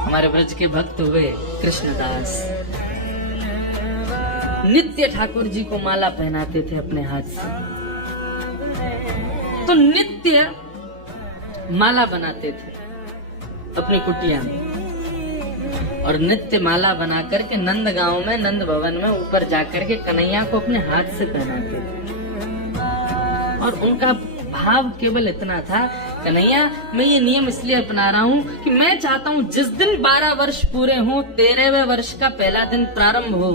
हमारे ब्रज के भक्त हुए कृष्णदास, नित्य ठाकुर जी को माला पहनाते थे अपने हाथ से। तो नित्य माला बनाते थे अपनी कुटिया में, और नित्य माला बना करके नंद गांव में, नंद भवन में ऊपर जाकर के कन्हैया को अपने हाथ से पहनाते थे। और उनका भाव केवल इतना था, कन्हैया मैं ये नियम इसलिए अपना रहा हूँ कि मैं चाहता हूँ जिस दिन 12 वर्ष पूरे हों, 13वें वर्ष का पहला दिन प्रारंभ हो,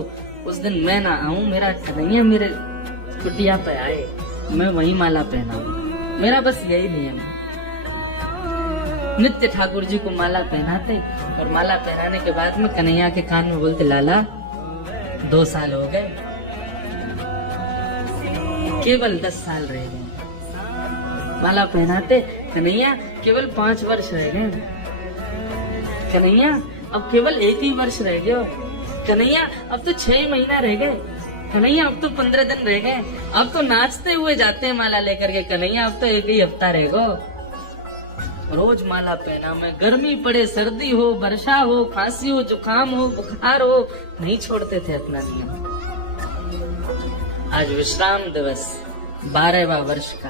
उस दिन मैं ना आऊं, मेरा कन्हैया मेरे कुटिया पे आए, मैं वही माला पहनाऊं। मेरा बस यही नियम है। नित्य ठाकुर जी को माला पहनाते, और माला पहनाने के बाद में कन्हैया के कान में बोलते, लाला 2 साल हो गए, केवल 10 साल रह गए। माला पहनाते, कन्हैया केवल 5 वर्ष रह गए, कन्हैया अब केवल 1 ही वर्ष रह गया, कन्हैया अब तो 6 महीना रह गए, कन्हैया अब तो 15 दिन रह गए, अब तो नाचते हुए जाते हैं माला लेकर के, कन्हैया अब तो 1 ही हफ्ता रह गो। रोज माला पहना मैं, गर्मी पड़े, सर्दी हो, वर्षा हो, खांसी हो, जुकाम हो, बुखार हो, नहीं छोड़ते थे अपना नियम। आज विश्राम दिवस, 12वां वर्ष का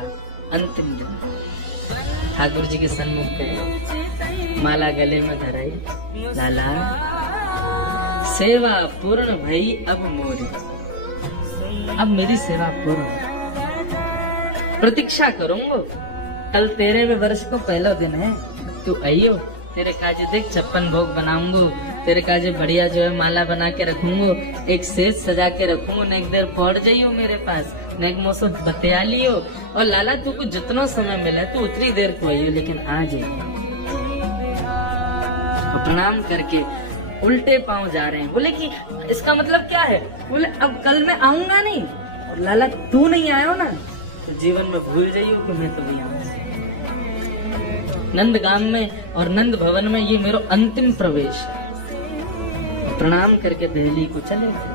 अंतिम दिन, ठाकुर जी के सन्मुख पे माला गले में धराई, लाला सेवा पूर्ण भई अब मोरी, अब मेरी सेवा पूर्ण, प्रतीक्षा करूंगा, कल 13वें वर्ष को पहला दिन है, तू आइयो, तेरे काजे देख 56 भोग बनाऊंगो, तेरे काजे बढ़िया जो है माला बना के रखूंगो, एक सेज सजा के रखूंगो, न एक देर पहुंच जाइयो मेरे पास, न एक मौसम बतिया लियो, और लाला तू को जितना समय मिला तू उतनी देर को आइयो, लेकिन आ जाइए। प्रणाम करके उल्टे पांव जा रहे हैं। बोले कि इसका मतलब क्या है? बोले अब कल मैं आऊंगा नहीं, और लाला तू नहीं आयो ना तो जीवन में भूल जाइयो कि मैं तो नहीं आऊंगा। नंदगाम में और नंद भवन में ये मेरा अंतिम प्रवेश। प्रणाम करके दिल्ली को चले गए।